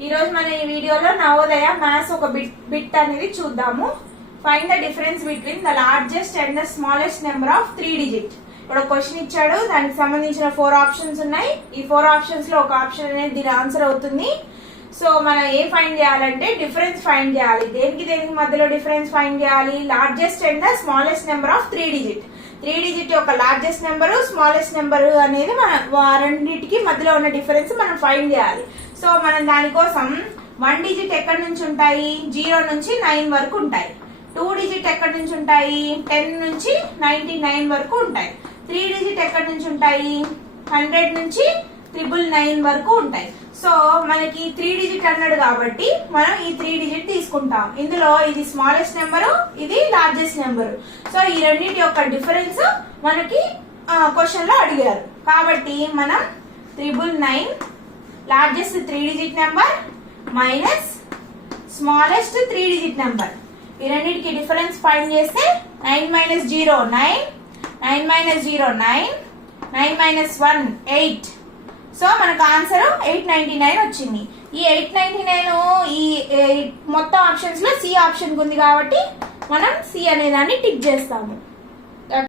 ఈ రోజు మన ఈ వీడియోలో నవోదయ మ్యాథ్స్ ఒక బిట్ అనేది చూద్దాము. Find the difference between the largest and the smallest number of 3 digit. ఇక్కడ క్వశ్చన్ ఇచ్చాడు, దానికి సంబంధించిన 4 ఆప్షన్స్ ఉన్నాయి. ఈ 4 ఆప్షన్స్ లో ఒక ఆప్షన్ అనేది దీని ఆన్సర్ అవుతుంది. సో మనం ఏం ఫైండ్ చేయాలంటే డిఫరెన్స్ ఫైండ్ చేయాలి. దేనికి మధ్యలో డిఫరెన్స్ ఫైండ్ చేయాలి? Largest and the smallest number of 3 digit. 3 digit యొక్క లార్జెస్ట్ నెంబరు, స్మాలెస్ట్ నెంబరు అనేది రెండింటికి మధ్యలో ఉన్న డిఫరెన్స్ మనం ఫైండ్ చేయాలి. సో మనం దానికోసం 1 డిజిట్ ఎక్కడి నుంచి ఉంటాయి? 0 నుంచి 9 వరకు ఉంటాయి. 2 డిజిట్ ఎక్కడి నుంచి ఉంటాయి? 10 నుంచి 99 వరకు ఉంటాయి. 3 డిజిట్ ఎక్కడి నుంచి ఉంటాయి? 100 నుంచి 999 వరకు ఉంటాయి. సో మనకి 3 డిజిట్ అన్నాడు కాబట్టి మనం ఈ 3 డిజిట్ తీసుకుంటాం. ఇందులో ఇది స్మాలెస్ట్ నెంబరు, ఇది లార్జెస్ట్ నెంబరు. సో ఈ రెండింటి యొక్క డిఫరెన్స్ మనకి క్వశ్చన్ లో అడిగారు కాబట్టి మనం 999 largest 3 digit number minus smallest 3 digit number, ఈ రెండింటికి డిఫరెన్స్ ఫైండ్ చేస్తే 9 - 0 9, 9 - 0 9, 9 - 1 8. సో మనకు ఆన్సర్ 899 వచ్చింది. ఈ 899 ఈ మొత్తం ఆప్షన్స్ లో సి ఆప్షన్ ఉంది కాబట్టి మనం సి అనే దాన్ని టిక్ చేస్తాము.